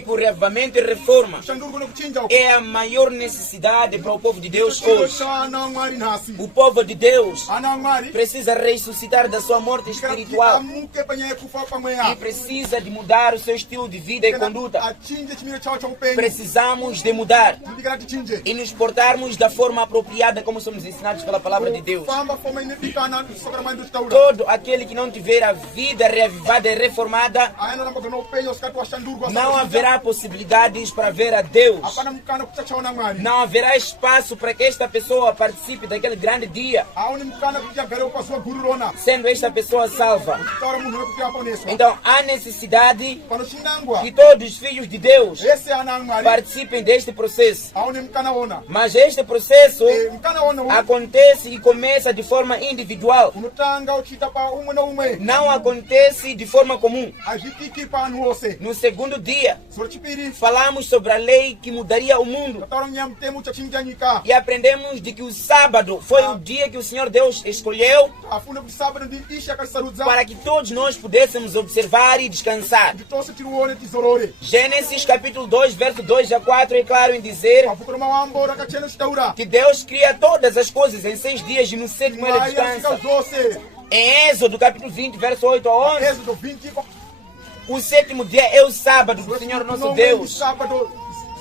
que o reavivamento e reforma kushanduka nokuchinja uku é a maior necessidade para o povo de Deus chiro hoje. chana wamwari nhasi O povo de Deus ana wamwari precisa ressuscitar da sua morte espiritual amuke panyaya kufa e pamweya precisa de mudar o seu estilo de vida e conduta. achinje chimiro chawo chaupenyu Precisamos de mudar ndikana tichinje e nos portarmos da forma apropriada como somos ensinados pela palavra de Deus. famba foma inedikana sokera mandi tutaura Todo aquele que não tiver a vida reavivada e reformada, ayana nambogana upenyu usikati washandurwa não haverá possibilidades para ver a Deus. apana mukana kuchachaona mwari Não haverá espaço para que esta pessoa participe daquele grande dia, aone mukana kuti agare pazuva guru rona sendo esta pessoa salva. kutaura munhu wekuti aponeswa Então há necessidade panoshinangwa que todos os filhos de Deus ese ana mwari participem deste processo. aone mukana ona Mas este processo mukana ona acontece e começa de forma individual. unotanga uchita pa umwe na umwe Não acontece de forma comum. azvitiki pa anhu ose No segundo dia, soro chipiri falamos sobre a lei que mudaria o mundo. kataura munyamutemu chachinja nyika E aprendemos de que o sábado foi o dia que o Senhor Deus escolheu afune kuti sabata ndi ishe akasarudza para que todos nós pudéssemos observar e descansar. kuti tose tirione tizorore Gênesis capítulo 2, verso 2 a 4 é claro em dizer pabhuku romawambo rakachena chitaura que Deus cria todas as coisas em 6 dias e no sétimo ele mwari asvika descansa. zvose Em Êxodo capítulo 20, verso 8 a 11, ezodo 20 o sétimo dia é o sábado do Senhor nosso Deus. sabato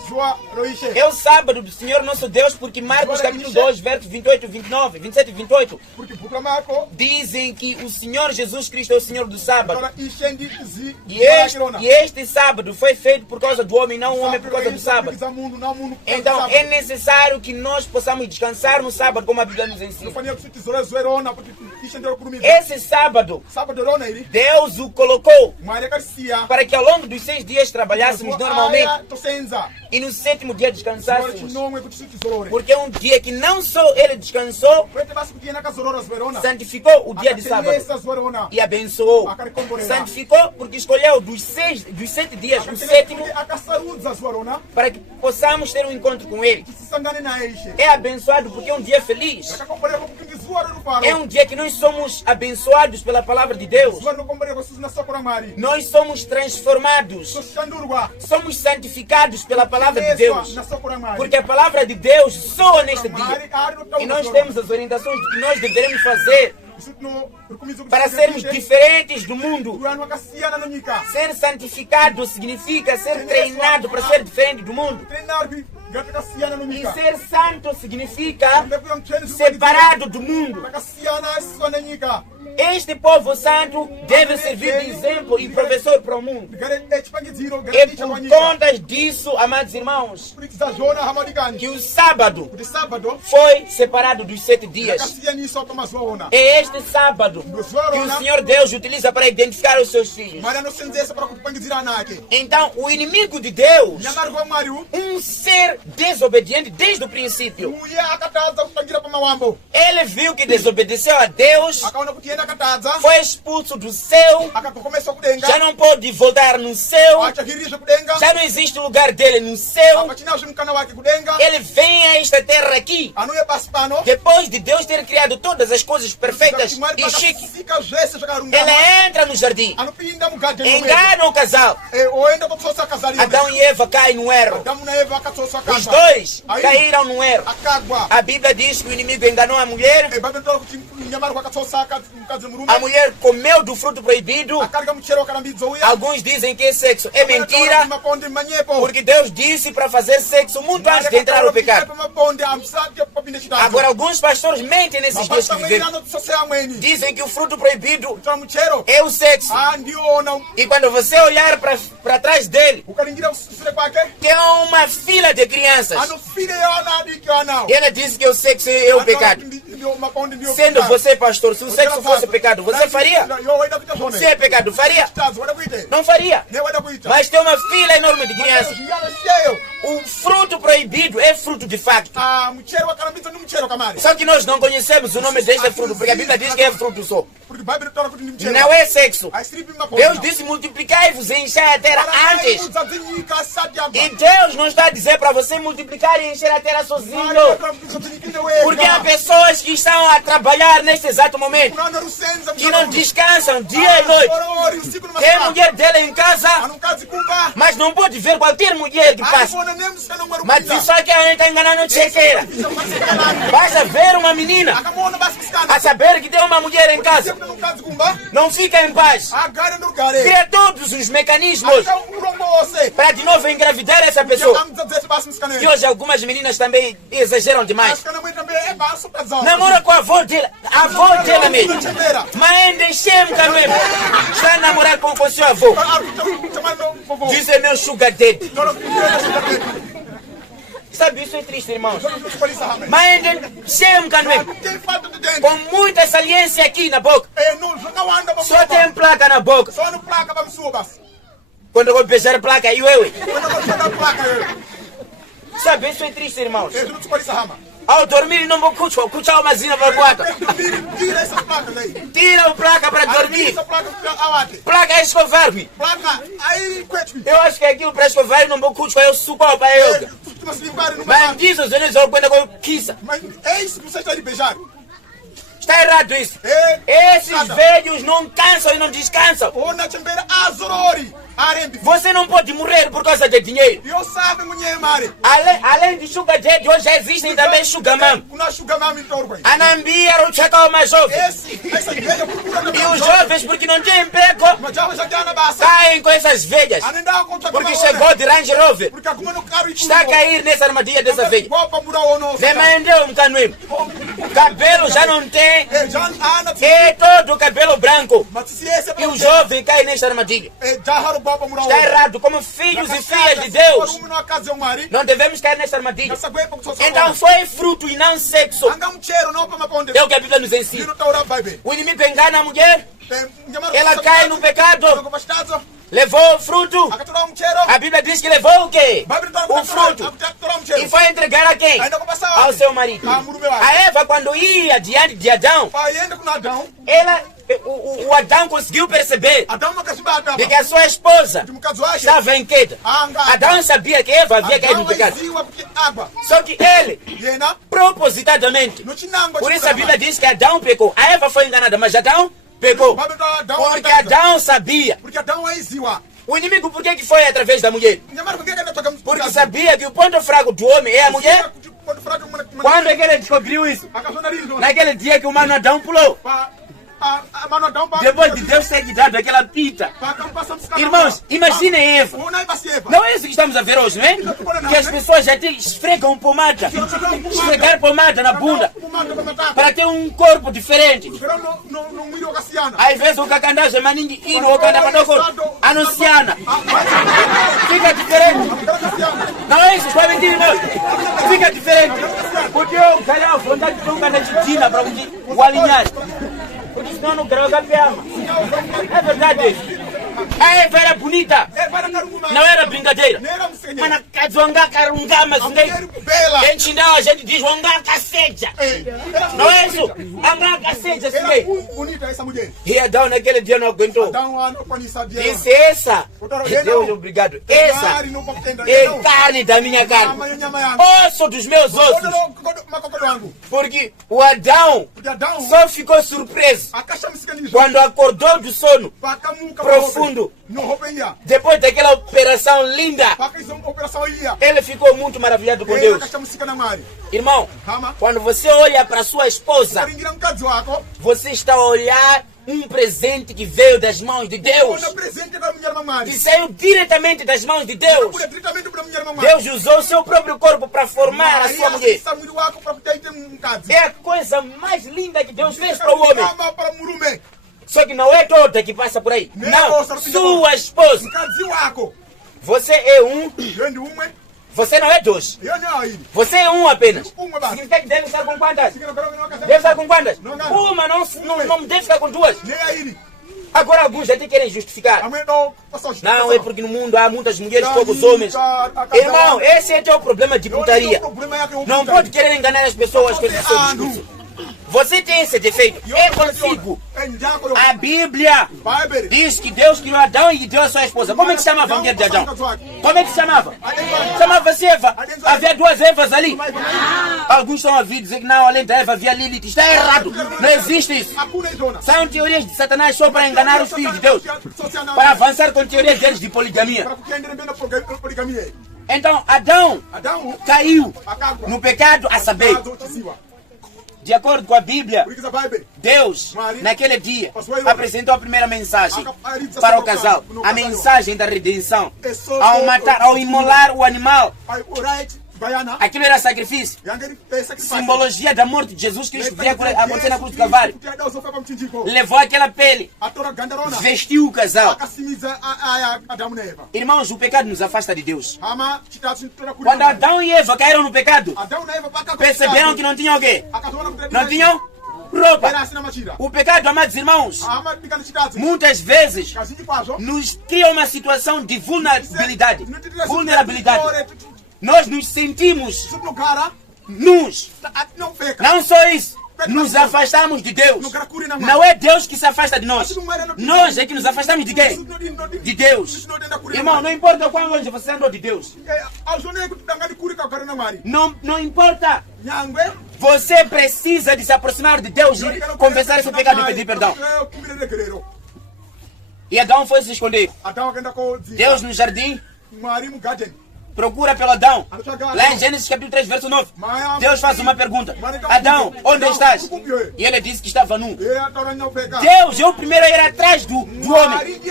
zuva roishe É o sábado do Senhor nosso Deus, porque Marcos capítulo 2, verso 28, 29, 27 e 28 kuti bhuku ramako dizem que o Senhor Jesus Cristo é o Senhor do sábado. taura ishe ndi zi E este sábado foi feito por causa do homem, não o homem por causa do sábado. munhu na munhu Então é necessário que nós possamos descansar no sábado, como a Bíblia nos ensina. nofanira kuti tizore zuve rona kuti ishe ndiro kurumidza Esse sábado, sabato rona iri Deus o colocou mwari akarisiya para que ao longo dos 6 dias trabalhássemos normalmente aya tosenza e no sétimo dia zora descansássemos. chinomwe kuti tizorore Porque é um dia que não só ele descansou, kwete basi kuti yena akazorora zuve rona santificou o dia de sábado akatenesa zuve rona e abençoou. Santificou porque escolheu dos 7 dias o sétimo kuti akasarudza zuva rona para que possamos ter um encontro com ele. tisisangane naye ishe É abençoado porque é um dia feliz. rakakomborerwa kuti ndi zuva rerufaro É um dia que nós somos abençoados pela palavra de Deus. zuva rinokomborerwa sisi na soko ra mwari Nós somos transformados. toshandurwa Somos santificados pela palavra de Deus. na soko ra mwari Porque a palavra de Deus soa neste mwari dia. ari E nós notaura temos as orientações de que nós deveremos fazer isu tinorukumiza kuti para sermos diferentes do mundo. vanhu vakasiyana nenyika Ser santificado significa ser treinado para ser diferente do mundo. trenarwi ngatakasiyana E nenyika ser santo significa ndekuya mutreni separado do mundo. takasiyana isiwa nenyika Este povo santo deve servir de exemplo e professor para o mundo. ndigare chipangidziro E gare ticha por wanyika conta disso, amados irmãos, kulikidza zvona hamadikani que o sábado kuti sabato foi separado dos 7 dias. yakasiyaniswa pamazuva ona É este sábado que o Senhor Deus utiliza para identificar os seus filhos. mwari anosenzesa para kutipangidzira ana ake Então, o inimigo de Deus, nyangari kwa mwariu ser desobediente desde o princípio, uye akatadza kutangira pamawambo ele viu que desobedeceu a Deus, akaona kuti yena akatadza foi expulso do céu, akagokomeswa kudenga já não pode voltar no céu, achahiririzve kudenga já não existe lugar dele no céu. apachinazve mukana wake kudenga Ele vem a esta terra aqui, anouye pasi pano depois de Deus ter criado todas as coisas perfeitas kuti mwari e chique. pakasika zvese zvakarungama Ele entra no jardim, anopinda mugadheni engana o casal. oenda kutsosa akazaliwa Adão e Eva caem no erro. adamu naeva akatsoswa Os kaza dois Aí- caíram no erro. akagwa A Bíblia diz que o inimigo enganou a mulher. bhaibheri taura kuti nyamari kwakatsosa mukadzi murume A mulher comeu do fruto proibido. akarya muchero wakarambidzo uya Alguns dizem que é sexo. É mentira, maponde manyepo porque Deus disse para fazer sexo muito antes de entrar no pecado. maponde amsati papinde chitatu Agora, alguns pastores mentem nesses dias que amweni vivemos. anotsosea amweni Dizem que o fruto proibido tora muchero é o sexo. ndiona E quando você olhar para trás dele, ukaningira sure kwake tem uma fila de crianças. anofire ana adiki anawo E ela diz que o sexo é o pecado. maponde ndio Sendo você pastor, se o sexo fosse pecado, você faria? yo waida kuita zvone Se é pecado, faria? tazi wada kuite Não faria. ne wada kuita Mas tem uma fila enorme de crianças. yala sheyo O fruto proibido é fruto de facto. muchero wakarambidzo ni muchero kamari Só que nós não conhecemos o nome deste fruto, porque a Bíblia diz que é fruto só. porque Porque Bible fala kuti ndi mchero. Não é sexo. Aisiripi makonde. Deus disse multiplicai-vos e enchei a terra antes. Mudzadzinyika asati agwa. E Deus não está a dizer para você multiplicar e encher a terra sozinho. Porque há pessoas que estão a trabalhar neste exato momento, que não descansam dia e noite. Tem mulher dela em casa, mas não pode ver qualquer mulher que passa. Mas isso aqui a gente está enganando de chequeira. Basta ver uma menina a saber que tem uma mulher em casa. Não fica em paz. Cria todos os mecanismos para de novo engravidar essa pessoa. E hoje algumas meninas também exageram demais. Namora com a avó dela mesmo. Mas ainda enxerga mesmo. Está a namorar com seu avô. Diz é meu sugar daddy. Sabe, isso é triste, irmãos. Mas ainda enxerga mesmo. Com muita saliência aqui na boca. Só tem placa na boca. Quando eu vou beijar a placa, eu. Sabe, isso é triste, irmãos. Ao dormir não vou cuchar uma zina para quatro. Tira a placa para dormir. Placa é escovar-me. Eu acho que aquilo para escovar não vou cuchar, eu suco para eu. Mas diz os anos eu quando eu quis. Mas é isso que você está de beijar. Está errado isso. Esses velhos não cansam e não descansam. Você não pode morrer por causa de dinheiro. Além de sugar daddy, hoje já existem também sugar mom. Anambia, o chacal mais jovem. E os jovens, porque não têm emprego, caem com essas velhas. Porque chegou de Range Rover. Está a cair nessa armadilha dessa velha. Demandeu um canuim. Cabelo já não tem. É todo cabelo branco. E o jovem cai nessa armadilha. Está errado, como filhos e filhas de Deus. Não devemos cair nessa armadilha. Então foi fruto e não sexo. É o que a Bíblia nos ensina. O inimigo engana a mulher. Ela cai no pecado. Levou o fruto. A Bíblia diz que levou o quê? O fruto. E foi entregar a quem? Ao seu marido. A Eva, quando ia diante de Adão, o Adão conseguiu perceber de que a sua esposa estava em queda. Adão sabia que Eva havia caído no pecado. Só que ele, propositadamente, por isso a Bíblia diz que Adão pecou. A Eva foi enganada, mas Adão pecou. Porque Adão sabia. O inimigo por que foi através da mulher? Porque sabia que o ponto fraco do homem é a mulher. Quando é que ele descobriu isso? Naquele dia que o mano Adão pulou. Depois de Deus ter dado aquela pita. Irmãos, imaginem Eva. Não é isso que estamos a ver hoje, não é? Que as pessoas já esfregam pomada. Esfregar pomada na bunda. Para ter um corpo diferente. Às vezes o cacandage é maninho e o cacandage anunciana. Fica diferente. Não é isso, está mentindo, irmão. Fica diferente. Porque eu calhar a vontade de nunca na titina para o alinhar. Porque senão não quero gapeama. É verdade isso. A Eva era bonita. Não era brincadeira. Mas kazonga karunga mas quem te dá a gente diz wanga caseja. Não é isso? Wanga caseja sim. Bonita essa mulher. E Adão naquele dia não aguentou. Disse essa. Deus obrigado. Essa é carne da minha carne. Osso dos meus ossos. Porque o Adão só ficou surpreso quando acordou do sono profundo. Depois daquela operação linda, ele ficou muito maravilhado com Deus. Irmão, quando você olha para sua esposa, você está a olhar um presente que veio das mãos de Deus. Que saiu diretamente das mãos de Deus. Deus usou o seu próprio corpo para formar a sua mulher. É a coisa mais linda que Deus fez para o homem. Só que não é toda que passa por aí. Não, sua esposa. Você é um. Você não é dois. Você é um apenas. Significa que deve estar com quantas? Deve estar com quantas? Uma, não deve ficar com duas. Agora alguns até querem justificar. Não, é porque no mundo há muitas mulheres e poucos homens. Irmão, esse é o teu problema de putaria. Não pode querer enganar as pessoas com esse seu discurso. Você tem esse defeito. Eu consigo. A Bíblia diz que Deus criou Adão e deu a sua esposa. Como é que chamava a mulher de Adão? Como é que chamava? Chamava-se Eva. Havia duas Evas ali. Alguns estão a vir dizer que não, além da Eva havia Lilith. Está errado. Não existe isso. São teorias de Satanás só para enganar os filhos de Deus. Para avançar com teorias deles de poligamia. Então Adão caiu no pecado a saber. De acordo com a Bíblia, Deus, naquele dia, apresentou a primeira mensagem para o casal. A mensagem da redenção. Ao matar, ao imolar o animal. Aquilo era sacrifício. Simbologia da morte de Jesus Cristo que veio acontecer na cruz do Calvário. Levou aquela pele. Vestiu o casal. Irmãos, o pecado nos afasta de Deus. Quando Adão e Eva caíram no pecado, perceberam que não tinham o quê? Não tinham roupa. O pecado, amados irmãos, muitas vezes nos cria uma situação de vulnerabilidade. Nós nos sentimos nus. Não só isso, nos afastamos de Deus. Não é Deus que se afasta de nós. Nós é que nos afastamos de quem? De Deus. Irmão, não importa o quão longe você andou de Deus. Não importa. Você precisa de se aproximar de Deus e confessar esse pecado e pedir perdão. E Adão foi se esconder. Deus no jardim procura pelo Adão. Lá em Gênesis capítulo 3, verso 9. Deus faz uma pergunta. Adão, onde estás? E ele disse que estava nu. Deus é o primeiro a ir atrás do homem.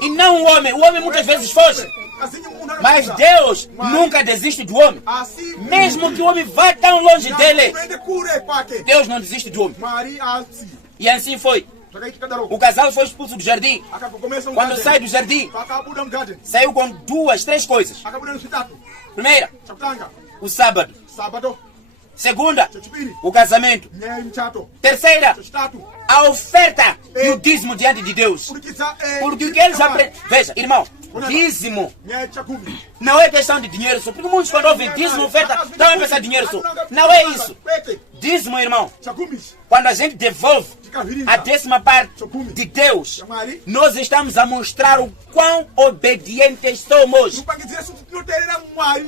E não o homem. O homem muitas vezes foge. Mas Deus nunca desiste do homem. Mesmo que o homem vá tão longe dele, Deus não desiste do homem. E assim foi. O casal foi expulso do jardim. Quando sai do jardim, saiu com 2, 3 coisas. Primeira, o sábado. Segunda, o casamento. Terceira, a oferta e o dízimo diante de Deus. Porque o que eles aprendem... Veja, irmão, dízimo não é questão de dinheiro só. Porque muitos quando ouvem dízimo, oferta, não é pensar dinheiro só. Não é isso. Dízimo, irmão, quando a gente devolve a 10ª parte de Deus, nós estamos a mostrar o quão obedientes somos.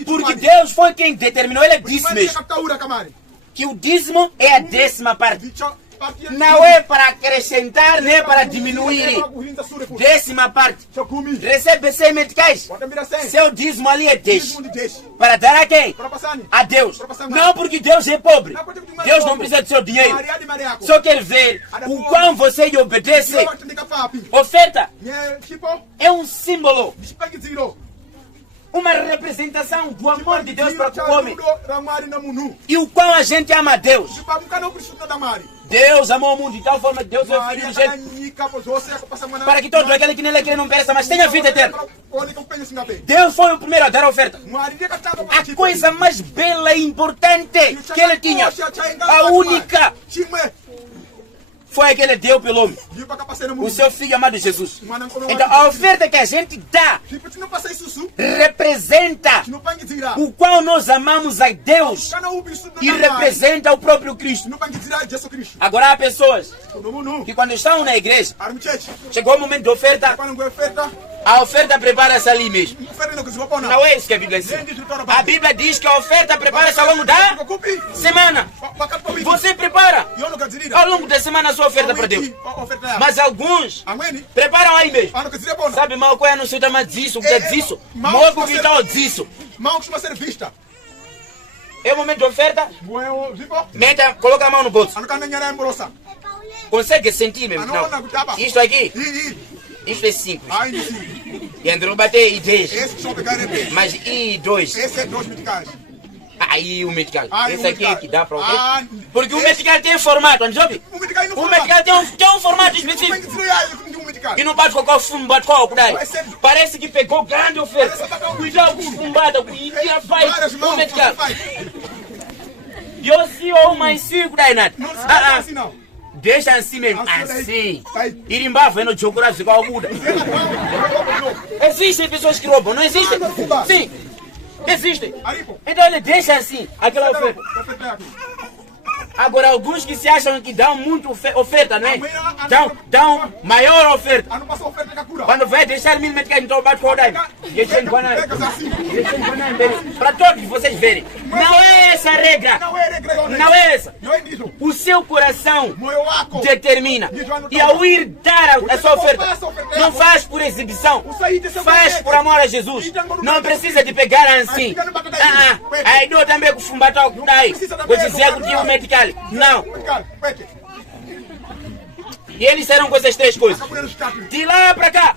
Porque Deus foi quem determinou, Ele disse mesmo que o dízimo é a 10ª parte. Não é para acrescentar, nem para diminuir. 10ª parte. Recebe 100 meticais. Seu dízimo ali é 10. Para dar a quem? A Deus. Não porque Deus é pobre. Deus não precisa do seu dinheiro. Só quer ver o quão você lhe obedece. Oferta é um símbolo, uma representação do amor de Deus para o homem. E o quão a gente ama a Deus. Deus amou o mundo de tal forma que Deus é o Filho do jeito para que todo aquele que nele crê não pereça, mas tenha vida eterna. Deus foi o primeiro a dar a oferta. A coisa mais bela e importante que ele tinha, a única, foi a que ele deu pelo homem, o seu filho amado Jesus. Então a oferta que a gente dá representa o qual nós amamos a Deus e representa o próprio Cristo. Agora há pessoas que quando estão na igreja, chegou o momento de oferta, a oferta prepara-se ali mesmo. Não é isso que a Bíblia diz. A Bíblia diz que a oferta prepara-se ao longo da semana. Você prepara ao longo da semana a sua oferta para Deus. Mas alguns preparam aí mesmo. Sabe, mal qual é no seu tamanho disso, que disso? Mogo que tal disso? É o momento de oferta. Meta, coloca a mão no bolso. Consegue sentir mesmo? Não. Isto aqui, isto é simples. E André bater e 10. Mas e 2? Esse é 2 meticais. Aí o medical. Esse aqui é que dá para o quê? Porque o medical tem formato, não sabe? O medical tem um formato específico. E não bate qualquer fumo, bate qual, parece que pegou grande oferta. Cuidado com o fumbada, e faz o medical. Eu sei mais 5 daí, nada. Deixa assim mesmo, assim. Ir embaixo, vendo o jogo, igual muda. Existem pessoas que roubam, não existem? Sim. Existe. Então ele deixa assim, aquela oferta. Agora, alguns que se acham que dão muito oferta, não é? Dão maior oferta. Quando vai deixar 1000 metros, então bate com o daí. Para todos vocês verem. Não é essa a regra. Não é essa. O seu coração determina. E ao ir dar a sua oferta, não faz por exibição. Faz por amor a Jesus. Não precisa de pegar assim. Aí eu também com fumbatão que daí. Vou dizer que o medical. Não. E eles serão com essas 3 coisas. De lá para cá.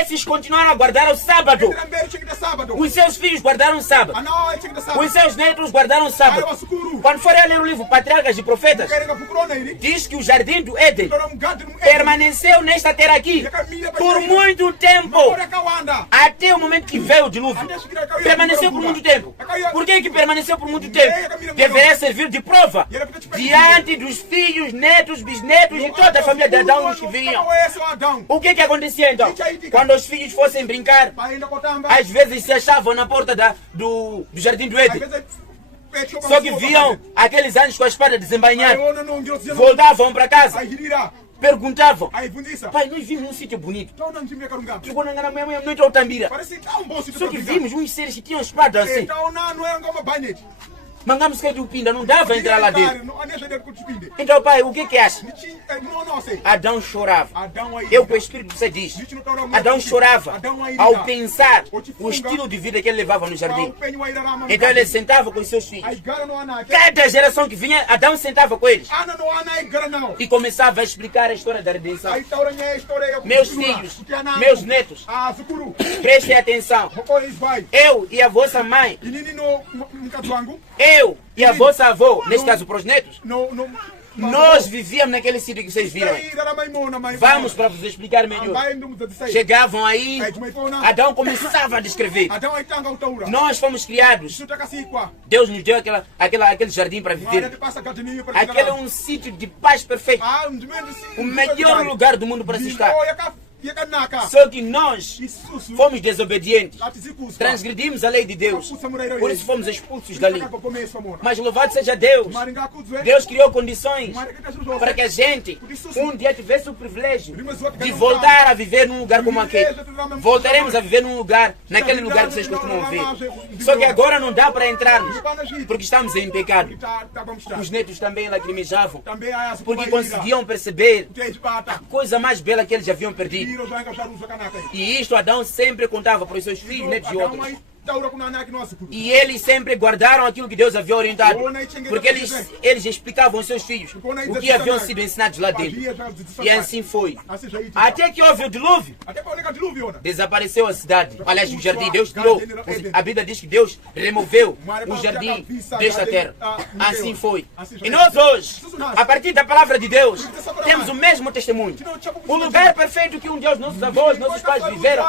Esses continuaram a guardar o sábado. Os seus filhos guardaram o sábado. Os seus netos guardaram o sábado. Quando forem a ler o livro Patriarcas e Profetas, diz que o jardim do Éden permaneceu nesta terra aqui por muito tempo. Até o momento que veio o dilúvio. Permaneceu por muito tempo. Por que permaneceu por muito tempo? Deveria servir de prova diante dos filhos, netos, bisnetos e toda a família de Adão que vinham. O que acontecia então? Quando os filhos fossem brincar, às vezes se achavam na porta do jardim do Éden. Só que viam aqueles anjos com a espada desembainhada. Voltavam para casa. Perguntavam: pai, nós vimos um sítio bonito. Só que vimos uns seres que tinham espada assim. Mangamos que Pinda não dava entrar lá dentro. Então, pai, o que acha? Adão chorava. Eu com o Espírito você diz. Adão chorava ao pensar o estilo de vida que ele levava no jardim. Então ele sentava com os seus filhos. Cada geração que vinha, Adão sentava com eles. E começava a explicar a história da redenção. Meus filhos, meus netos, prestem atenção. Eu e a vossa mãe, eu e a vossa avó, neste caso para os netos, nós vivíamos naquele sítio que vocês viram. Vamos para vos explicar melhor. Chegavam aí, Adão começava a descrever. Nós fomos criados. Deus nos deu aquele jardim para viver. Aquele é um sítio de paz perfeito. O melhor lugar do mundo para se estar. Só que nós fomos desobedientes, transgredimos a lei de Deus, por isso fomos expulsos dali. Mas louvado seja Deus. Deus criou condições para que a gente um dia tivesse o privilégio de voltar a viver num lugar como aquele. Voltaremos a viver num lugar, naquele lugar que vocês costumam ver. Só que agora não dá para entrarmos, porque estamos em pecado. Os netos também lacrimejavam, porque conseguiam perceber a coisa mais bela que eles já haviam perdido. E isto Adão sempre contava para os seus filhos, netos e outros. E eles sempre guardaram aquilo que Deus havia orientado. Porque eles explicavam aos seus filhos o que haviam sido ensinados lá dentro. E assim foi. Até que houve o dilúvio, desapareceu a cidade. Aliás, o jardim Deus tirou. A Bíblia diz que Deus removeu o jardim desta terra. Assim foi. E nós hoje, a partir da palavra de Deus, temos o mesmo testemunho. O lugar perfeito que um dia os nossos avós, nossos pais viveram,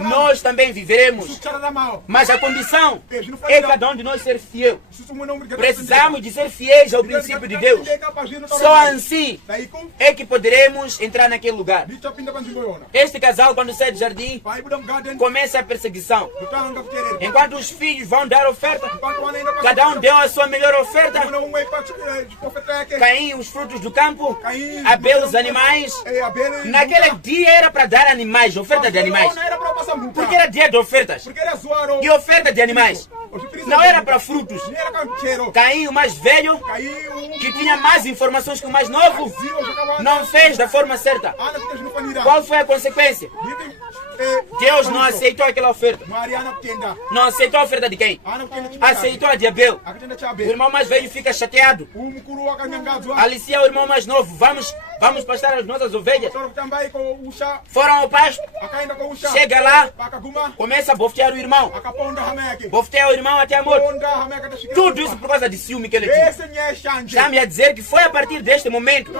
nós também viveremos. Mas a condição é cada um de nós ser fiel. Precisamos de ser fiéis ao princípio de Deus. Só assim é que poderemos entrar naquele lugar. Este casal, quando sai do jardim, começa a perseguição. Enquanto os filhos vão dar oferta, cada um deu a sua melhor oferta. Caim os frutos do campo, Abel os animais. Naquele dia era para dar animais, oferta de animais. Porque era dia de ofertas. E oferta de animais. Não era para frutos. Caim, o mais velho, que tinha mais informações que o mais novo, não fez da forma certa. Qual foi a consequência? Deus não aceitou aquela oferta. Não aceitou a oferta de quem? Aceitou a de Abel. O irmão mais velho fica chateado. Alicia o irmão mais novo. Vamos pastar as nossas ovelhas. Foram ao pasto. Chega lá. Começa a bofear o irmão. Bofeia o irmão até a morte. Tudo isso por causa de ciúme que ele tinha. Está-me a dizer que foi a partir deste momento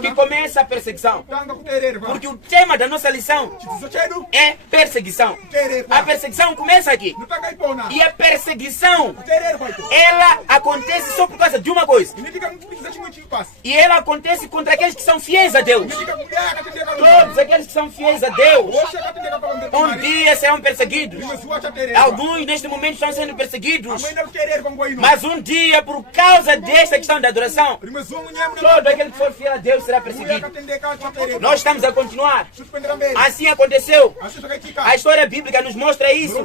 que começa a perseguição. Porque o tema da nossa lição é perseguição. A perseguição começa aqui. E a perseguição, ela acontece só por causa de uma coisa. E ela acontece contra aqueles que são fiéis a Deus. Todos aqueles que são fiéis a Deus Um dia serão perseguidos. Alguns neste momento estão sendo perseguidos. Mas um dia, por causa desta questão da adoração, todo aquele que for fiel a Deus será perseguido. Nós estamos a continuar. Assim aconteceu. A história bíblica nos mostra isso.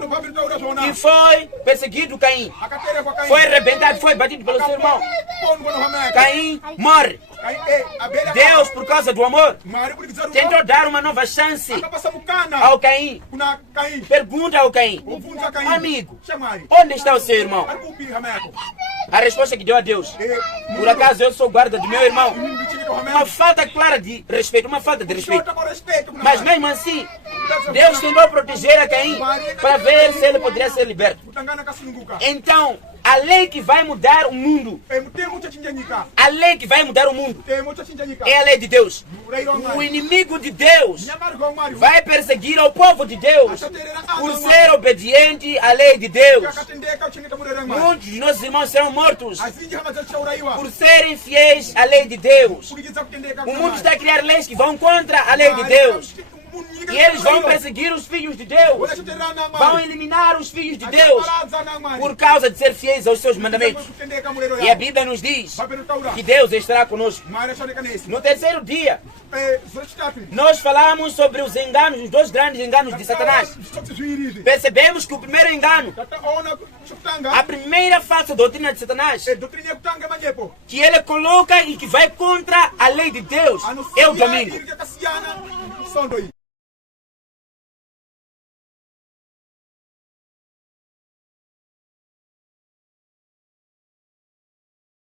Que foi perseguido Caim. Foi arrebentado, foi batido pelo seu irmão. Caim morre. Deus, por causa do amor, tentou dar uma nova chance ao Caim. Pergunta ao Caim: amigo, onde está o seu irmão? A resposta que deu a Deus: por acaso eu sou guarda do meu irmão? Uma falta clara de respeito, uma falta de respeito. Mas mesmo assim, Deus tentou proteger a Caim para ver se ele poderia ser liberto. Então, a lei que vai mudar o mundo, a lei que vai mudar o mundo é a lei de Deus. O inimigo de Deus vai perseguir o povo de Deus por ser obediente à lei de Deus. Muitos de nossos irmãos serão mortos por serem fiéis à lei de Deus. O mundo está a criar leis que vão contra a lei de Deus. E eles vão perseguir os filhos de Deus. Vão eliminar os filhos de Deus por causa de ser fiéis aos seus mandamentos. E a Bíblia nos diz que Deus estará conosco. No terceiro dia, nós falamos sobre os enganos, os dois grandes enganos de Satanás. Percebemos que o primeiro engano, a primeira falsa doutrina de Satanás, que ele coloca e que vai contra a lei de Deus, é o domínio.